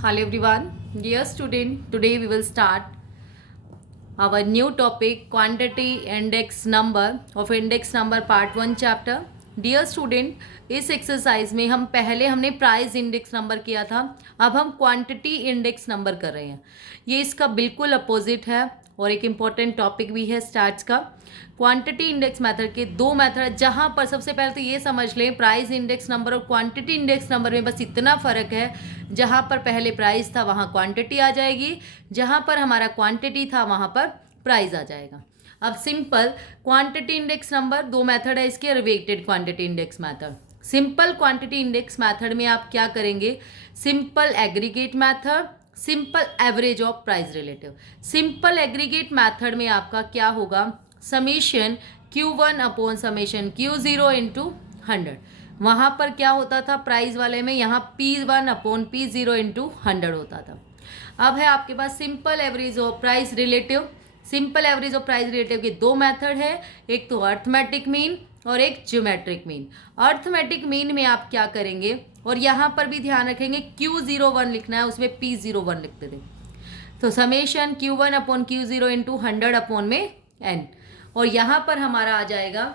Hello everyone, dear student. Today we will start our new topic quantity index number of index number part 1 chapter. Dear student, इस exercise में हमने price index number किया था, अब हम quantity index number कर रहे हैं. ये इसका बिल्कुल अपोजिट है और एक इम्पॉर्टेंट टॉपिक भी है स्टार्ट्स का. क्वांटिटी इंडेक्स मेथड के दो मेथड, जहाँ पर सबसे पहले तो ये समझ लें प्राइस इंडेक्स नंबर और क्वांटिटी इंडेक्स नंबर में बस इतना फ़र्क है, जहाँ पर पहले प्राइस था वहाँ क्वांटिटी आ जाएगी, जहाँ पर हमारा क्वांटिटी था वहाँ पर प्राइस आ जाएगा. अब सिंपल क्वांटिटी इंडेक्स नंबर दो मेथड है इसके, weighted quantity index method. Simple quantity index method में आप क्या करेंगे, simple aggregate method, simple average of price relative. Simple aggregate method में आपका क्या होगा, summation Q1 upon summation Q0 into 100. वहाँ पर क्या होता था प्राइस वाले में, यहाँ P1 अपॉन P0 इंटू 100 होता था. अब है आपके पास simple average of price relative. Simple average of price relative के दो मेथड है, एक तो अर्थमेटिक मीन और एक ज्योमेट्रिक मीन. अर्थमेटिक मीन में आप क्या करेंगे, और यहाँ पर भी ध्यान रखेंगे Q01 लिखना है, उसमें P01 लिखते थे. तो summation Q1 upon Q0 into 100 upon में n. और यहाँ पर हमारा आ जाएगा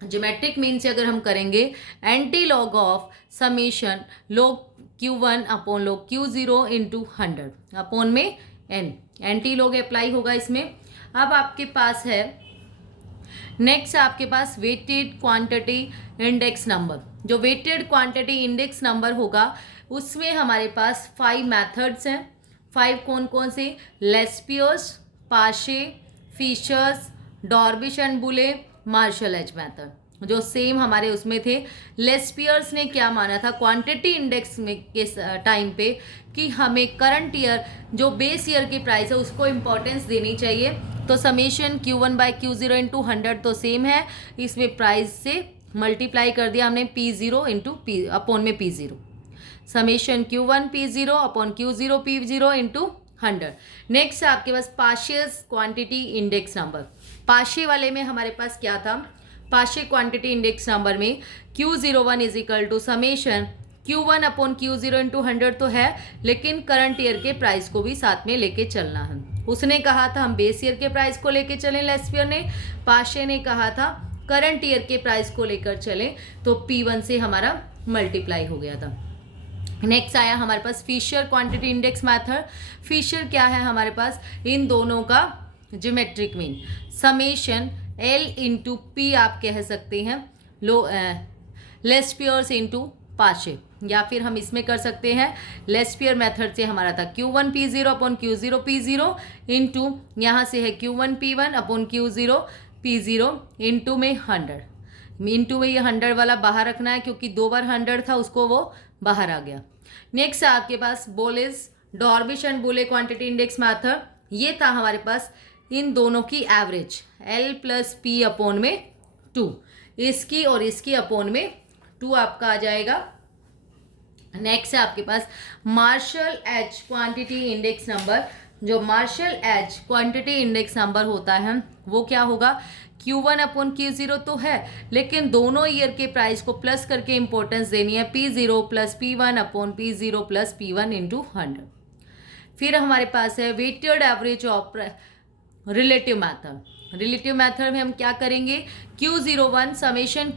ज्योमेट्रिक मीन से अगर हम करेंगे anti log of summation log Q1 upon log Q0 into 100 upon में n. एंटी लॉग अप्लाई होगा इसमें. अब आपके पास है नेक्स्ट, आपके पास वेटेड क्वांटिटी इंडेक्स नंबर. जो वेटेड क्वांटिटी इंडेक्स नंबर होगा उसमें हमारे पास 5 मेथड्स हैं. 5 कौन कौन से, लेस्पियर्स, पाशे, फिशर्स, डॉर्बिश एंड बुले, मार्शल एज मेथड. जो सेम हमारे उसमें थे. लेस्पियर्स ने क्या माना था क्वांटिटी इंडेक्स में के टाइम पे कि हमें करंट ईयर जो बेस ईयर की प्राइस है उसको इम्पोर्टेंस देनी चाहिए. तो summation Q1 by Q0 into 100 तो सेम है, इसमें प्राइस से मल्टीप्लाई कर दिया हमने P0 इंटू P अपॉन में P0. Summation Q1 P0 upon Q0 P0 into 100. Next आपके पास पाशियस क्वांटिटी इंडेक्स नंबर. पाशे वाले में हमारे पास क्या था, पाशे क्वांटिटी इंडेक्स नंबर में Q01 is equal to summation Q1 upon Q0 into 100 तो है, लेकिन करंट ईयर के प्राइस को भी साथ में लेके चलना है. उसने कहा था हम बेस ईयर के प्राइस को लेके चलें, लेस्पियर ने. पाशे ने कहा था करंट ईयर के प्राइस को लेकर चलें, तो P1 से हमारा मल्टीप्लाई हो गया था. नेक्स्ट आया हमारे पास Fisher quantity index method. Fisher क्या है हमारे पास, इन दोनों का geometric mean summation L into P आप कह सकते हैं, लेस्पियर्स इंटू पाशे, या फिर हम इसमें कर सकते हैं लेस्पियर मेथड से हमारा था Q1 P0 upon Q0 P0 into यहाँ से है Q1 P1 upon Q0 P0 into में 100. इंटू में ये 100 वाला बाहर रखना है क्योंकि 2 बार 100 था, उसको वो बाहर आ गया. नेक्स्ट है आपके पास बोलेस डॉर्बिश एंड बुले क्वांटिटी इंडेक्स मेथड. ये था हमारे पास इन दोनों की average L plus P upon में 2, इसकी और इसकी अपॉन में 2 आपका आ जाएगा. नेक्स्ट है आपके पास Marshall edge quantity index number. जो Marshall edge quantity index number होता है वो क्या होगा, Q1 अपॉन Q0 तो है, लेकिन दोनों ईयर के प्राइस को प्लस करके इंपॉर्टेंस देनी है P0 plus P1 upon P0 plus P1 into 100. फिर हमारे पास है weighted average of relative method. Relative method में हम क्या करेंगे, Q01 summation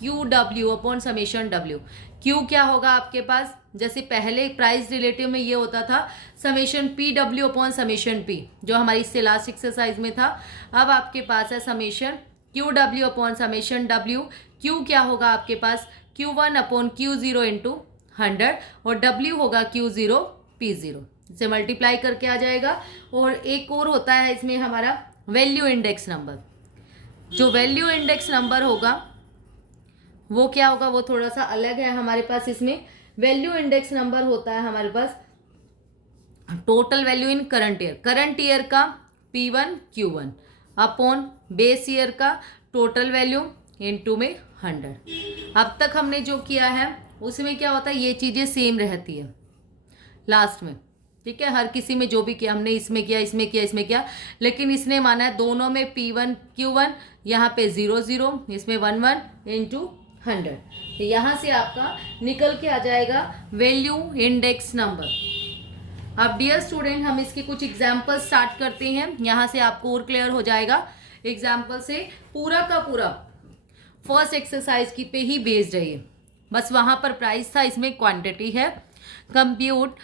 QW upon summation W. Q क्या होगा आपके पास, जैसे पहले प्राइस रिलेटिव में ये होता था summation PW upon summation P, जो हमारी इससे लास्ट एक्सरसाइज में था. अब आपके पास है summation QW upon summation W. Q क्या होगा आपके पास, Q1 अपॉन Q0 इंटू 100 और W होगा Q0 P0 से मल्टीप्लाई करके आ जाएगा. और एक और होता है इसमें हमारा वैल्यू इंडेक्स नंबर. जो वैल्यू इंडेक्स नंबर होगा वो क्या होगा, वो थोड़ा सा अलग है हमारे पास. इसमें वैल्यू इंडेक्स नंबर होता है हमारे पास total value in current year. Current year का P1 Q1 upon base year का टोटल वैल्यू इनटू में 100. अब तक हमने जो किया है उसमें क्या होता है, ये चीज़ें सेम रहती है लास्ट में. ठीक है, हर किसी में जो भी किया हमने, इसमें किया, इसमें किया, इसमें किया, लेकिन इसने माना है दोनों में P1 Q1, यहाँ पे 0 0, इसमें 1 1 इंटू 100। तो यहाँ से आपका निकल के आ जाएगा वैल्यू इंडेक्स नंबर। अब डियर स्टूडेंट हम इसके कुछ एग्जाम्पल स्टार्ट करते हैं, यहाँ से आपको और क्लियर हो जाएगा। एग्जाम्पल से पूरा का पूरा फर्स्ट एक्सरसाइज की पे ही बेस्ड है ये, बस वहाँ पर प्राइस था, इसमें क्वांटिटी है। Compute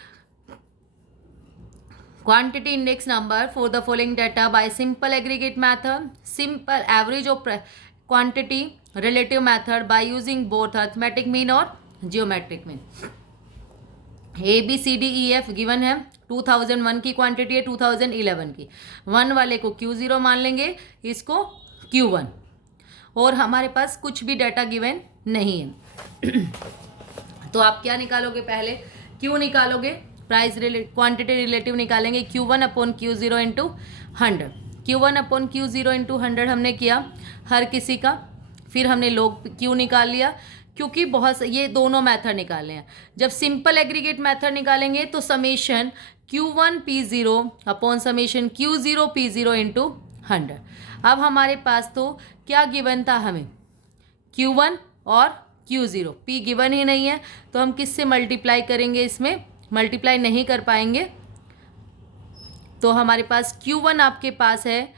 quantity index number for the following data by simple aggregate method, simple average of quantity relative method by using both arithmetic mean और geometric mean। A B C D E F given है, 2001 की quantity है, 2011 की। 1 वाले को Q0 मान लेंगे, इसको Q1, और हमारे पास कुछ भी डाटा गिवन नहीं है। तो आप क्या निकालोगे, पहले Q निकालोगे, प्राइस क्वांटिटी रिलेटिव निकालेंगे, Q1 upon Q0 into 100। Q1 upon Q0 into 100 हमने किया हर किसी का, फिर हमने log Q निकाल लिया, क्योंकि बहुत ये दोनों मेथड निकाले हैं। जब सिंपल एग्रीगेट मेथड निकालेंगे तो summation Q1 P0 upon summation Q0 P0 into 100। अब हमारे पास तो क्या गिवन था, हमें Q1 और Q0, P गिवन ही नहीं है, तो हम किससे मल्टीप्लाई करेंगे, इसमें मल्टीप्लाई नहीं कर पाएंगे। तो हमारे पास Q1 आपके पास है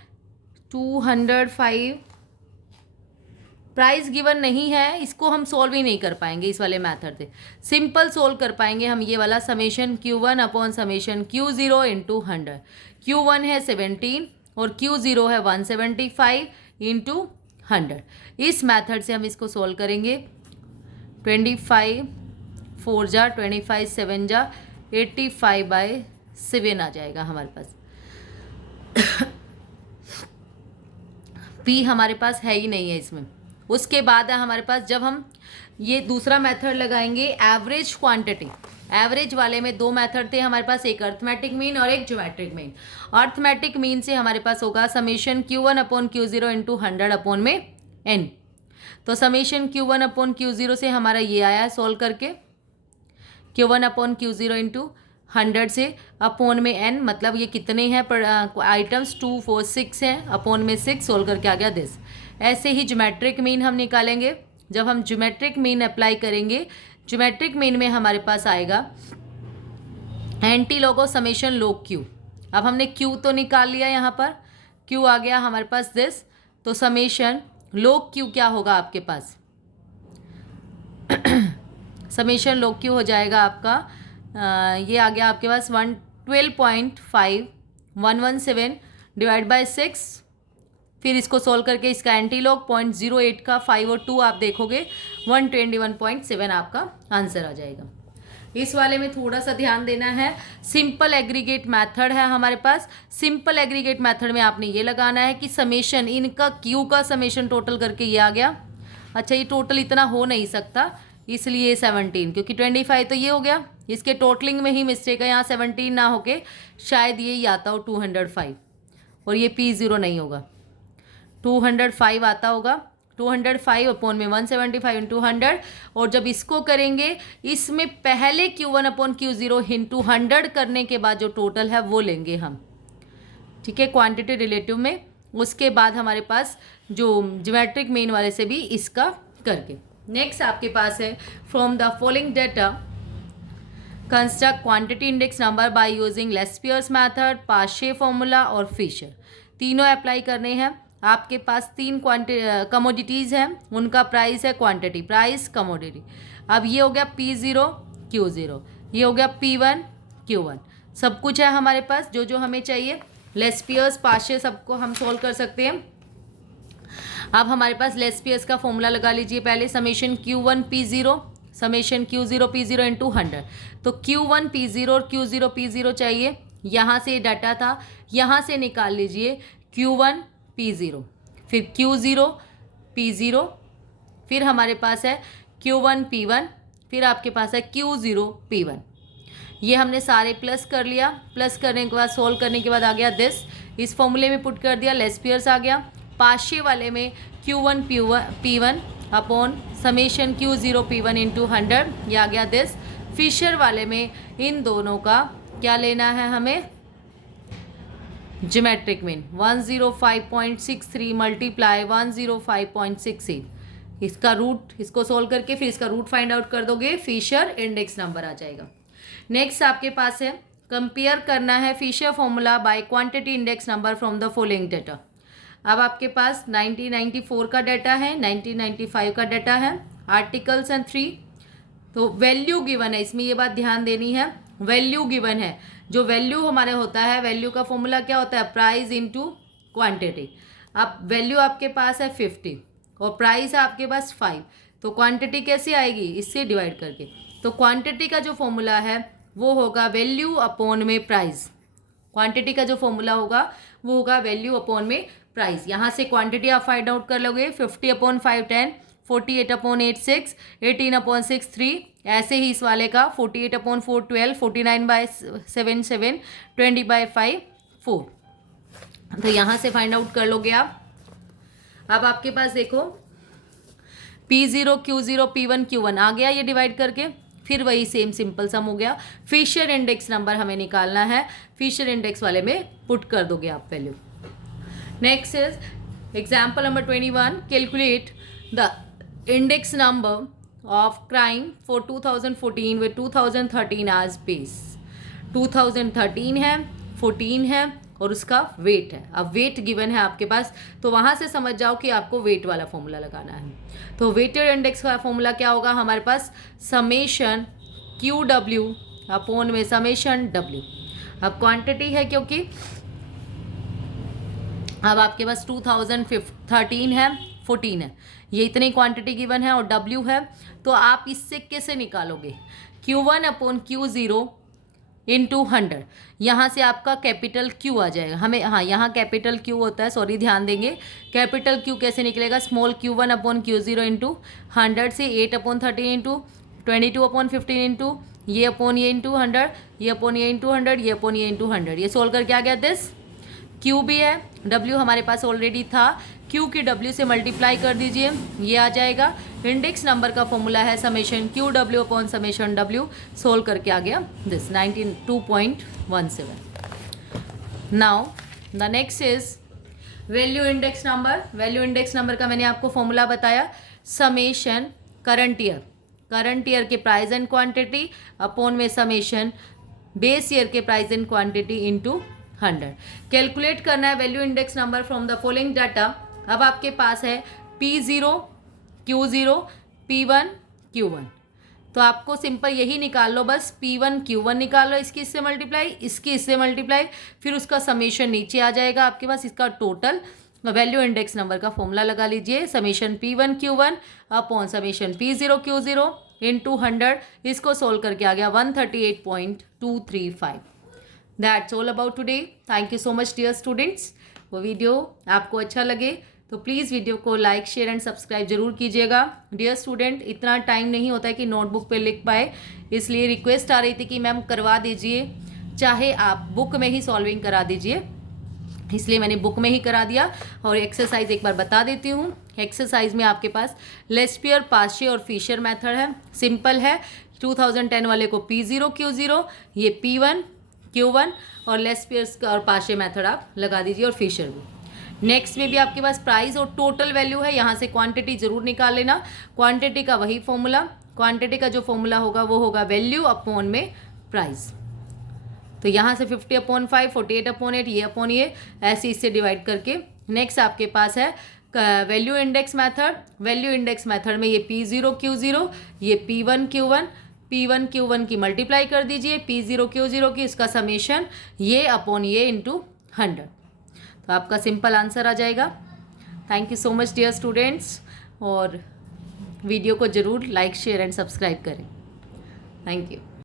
205, प्राइस गिवन नहीं है, इसको हम सोल्व ही नहीं कर पाएंगे इस वाले मेथड से। सिंपल सोल्व कर पाएंगे हम ये वाला summation Q1 upon summation Q0 into 100। Q1 है 17 और Q0 है 175 इंटू 100। इस मेथड से हम इसको सोल्व करेंगे। 25 4 जा 25 7 जा 85/7 आ जाएगा हमारे पास। P हमारे पास है ही नहीं है इसमें। उसके बाद है हमारे पास, जब हम ये दूसरा मेथड लगाएंगे एवरेज क्वांटिटी, एवरेज वाले में दो मेथड थे हमारे पास, एक अर्थमेटिक मीन और एक ज्योमेट्रिक मीन। अर्थमेटिक मीन से हमारे पास होगा summation Q1 upon Q0 into 100 upon में n। तो समेशन Q1 अपॉन Q0 से हमारा ये आया सोल्व करके, Q1 अपॉन Q0 इंटू 100 से अपॉन में n, मतलब ये कितने हैं आइटम्स, 2 4 6 हैं, अपॉन में 6 सोल्व करके आ गया दिस। ऐसे ही ज्योमेट्रिक मीन हम निकालेंगे। जब हम ज्योमेट्रिक मीन अप्लाई करेंगे, ज्योमेट्रिक मीन में हमारे पास आएगा एंटी लोगो समेशन लोग Q। अब हमने Q तो निकाल लिया, यहाँ पर Q आ गया हमारे पास दिस। तो समेशन लोग Q क्या होगा आपके पास, समेशन लोग Q हो जाएगा आपका ये आ गया आपके पास 112.5117 डिवाइड बाय 6। फिर इसको सोल्व करके इसका एंटी लॉग 0.08 का 5 और 2 आप देखोगे 121.7 आपका आंसर आ जाएगा। इस वाले में थोड़ा सा ध्यान देना है, सिंपल एग्रीगेट मेथड है हमारे पास। सिंपल एग्रीगेट मेथड में आपने ये लगाना है कि समेशन इनका Q का समेशन टोटल करके ये आ गया। अच्छा, ये टोटल इतना हो नहीं सकता, इसलिए 17, क्योंकि 25 तो ये हो गया, इसके टोटलिंग में ही मिस्टेक है, यहाँ 17 ना होके शायद ये ही आता हो 205, और ये P0 नहीं होगा, 205 आता होगा। 205 अपॉन में 175 इंटू 100, और जब इसको करेंगे इसमें पहले Q1 अपॉन Q0 इंटू 100 करने के बाद जो टोटल है वो लेंगे हम, ठीक है, क्वांटिटी रिलेटिव में। उसके बाद हमारे पास जो ज्योमेट्रिक मीन वाले से भी इसका करके। नेक्स्ट आपके पास है from the following data construct quantity index number by using Laspeyres method, Paasche formula और फिशर। तीनों अप्लाई करने हैं। आपके पास 3 कमोडिटीज़ हैं, उनका प्राइस है क्वांटिटी, प्राइस कमोडिटी। अब ये हो गया P0 Q0, ये हो गया P1 Q1, सब कुछ है हमारे पास जो जो हमें चाहिए। लेस्पियर्स पाशे सबको हम सोल्व कर सकते हैं। अब हमारे पास लेस्पियर्स का फॉर्मूला लगा लीजिए पहले, summation Q1 P0 summation Q0 P0 into 100। तो Q1 P0 और Q0 P0 चाहिए, यहाँ से डाटा था, यहाँ से निकाल लीजिए Q1 P0, फिर Q0 P0, फिर हमारे पास है Q1 P1, फिर आपके पास है Q0 P1। ये हमने सारे प्लस कर लिया, प्लस करने के बाद सोल्व करने के बाद आ गया दिस, इस फॉर्मूले में पुट कर दिया, लेस्पियर्स आ गया। पाशे वाले में Q1 P1 upon summation Q0 P1 into 100, ये आ गया दिस। फिशर वाले में इन दोनों का क्या लेना है हमें, ज्योमेट्रिक मीन 105.63 मल्टीप्लाई 105.68, इसका रूट, इसको सोल्व करके फिर इसका रूट फाइंड आउट कर दोगे, फिशर इंडेक्स नंबर आ जाएगा। नेक्स्ट आपके पास है कंपेयर करना है Fisher formula by quantity index number from the following data. अब आपके पास 1994 का डाटा है, 1995 का डाटा है, आर्टिकल्स एंड 3। तो वैल्यू गिवन है, इसमें ये बात ध्यान देनी है, वैल्यू गिवन है। जो वैल्यू हमारे होता है, वैल्यू का फॉर्मूला क्या होता है, प्राइस इनटू क्वांटिटी। अब वैल्यू आपके पास है 50 और प्राइस है आपके पास 5, तो क्वांटिटी कैसे आएगी, इससे डिवाइड करके। तो क्वांटिटी का जो फॉर्मूला है वो होगा वैल्यू अपॉन में प्राइस। क्वांटिटी का जो फॉर्मूला होगा वो होगा वैल्यू अपॉन में प्राइस। यहाँ से क्वांटिटी आप फाइंड आउट कर लोगे, 50 अपॉन 5 10, 48 अपॉन 8 6, 18 अपॉन 6 3, ऐसे ही इस वाले का 48 अपॉन 4 12, 49 बाय 7 7, 20 बाय 5 4। तो यहाँ से फाइंड आउट कर लोगे आप। अब आपके पास देखो P0 Q0 P1 Q1 आ गया ये डिवाइड करके, फिर वही सेम सिंपल सम हो गया। फिशर इंडेक्स नंबर हमें निकालना है, फिशर इंडेक्स वाले में पुट कर दोगे आप value. Next is example number 21, calculate the index number of crime for 2014 with 2013 as base. 2013 है, 14 है और उसका वेट है। अब वेट गिवन है आपके पास, तो वहाँ से समझ जाओ कि आपको वेट वाला फॉर्मूला लगाना है। तो वेटेड इंडेक्स का फॉर्मूला क्या होगा हमारे पास, समेशन QW अपॉन में समेशन W। अब क्वांटिटी है क्योंकि अब आपके पास 2013 है, 14 है, ये इतनी क्वांटिटी गिवन है और W है, तो आप इससे कैसे निकालोगे, Q1 अपॉन Q0 इंटू 100। यहाँ से आपका कैपिटल Q आ जाएगा हमें, हाँ यहाँ कैपिटल Q होता है, सॉरी ध्यान देंगे। कैपिटल Q कैसे निकलेगा, small Q1 upon Q0 into 100 से 8 अपॉन 13 इंटू 22 अपॉन 15 इंटू ये अपॉन ये इंटू 100, ये अपॉन ये इंटू 100, ये अपॉन ये इंटू 100। ये सोल्व करके आ गया दिस। Q भी है, W हमारे पास ऑलरेडी था, Q की W से मल्टीप्लाई कर दीजिए, ये आ जाएगा। इंडेक्स नंबर का फॉर्मूला है summation QW upon summation W। Solve करके आ गया this 92.17। Now the next is value index number. Value index number का मैंने आपको फॉर्मूला बताया, समेशन करंट ईयर के प्राइस एंड क्वांटिटी अपॉन में समेशन बेस ईयर के price and quantity into 100। Calculate करना है value index number from the following data. अब आपके पास है P0 Q0 P1 Q1, तो आपको सिंपल यही निकाल लो बस, P1 Q1 निकाल लो, इसकी इससे मल्टीप्लाई, इसकी इससे मल्टीप्लाई, फिर उसका समेशन नीचे आ जाएगा आपके पास, इसका टोटल वैल्यू इंडेक्स नंबर का फॉर्मूला लगा लीजिए, summation P1 Q1 upon summation P0 Q0 into 100। इसको सोल्व करके आ गया 138.235। That's all about today. Thank you so much dear students. वो वीडियो आपको अच्छा लगे तो प्लीज़ वीडियो को लाइक शेयर एंड सब्सक्राइब जरूर कीजिएगा। डियर स्टूडेंट, इतना टाइम नहीं होता है कि नोटबुक पे लिख पाए, इसलिए रिक्वेस्ट आ रही थी कि मैम करवा दीजिए, चाहे आप बुक में ही सॉल्विंग करा दीजिए, इसलिए मैंने बुक में ही करा दिया। और एक्सरसाइज एक बार बता देती हूँ। एक्सरसाइज में आपके पास लेस्पियर, पाशे और फिशर मेथड है, सिंपल है। 2010 वाले को P0 Q0, ये P1 Q1 और लेस्पियर्स और पाशे मेथड आप लगा दीजिए और फिशर भी। नेक्स्ट में भी आपके पास प्राइस और टोटल वैल्यू है, यहाँ से क्वांटिटी जरूर निकाल लेना। क्वांटिटी का वही फॉर्मूला, क्वांटिटी का जो फॉर्मूला होगा वो होगा वैल्यू अपॉन में प्राइस। तो यहाँ से 50 अपॉन 5, 48 अपॉन 8, ये अपॉन ये, ऐसे इससे डिवाइड करके। नेक्स्ट आपके पास है value index method. Value index method में ये P0 Q0, ये P1 Q1, P1 Q1 की मल्टीप्लाई कर दीजिए, P0 Q0 की, इसका समेशन ये अपॉन ये इंटू 100। तो आपका सिंपल आंसर आ जाएगा। Thank you so much dear students, और वीडियो को ज़रूर लाइक शेयर एंड सब्सक्राइब करें। Thank you.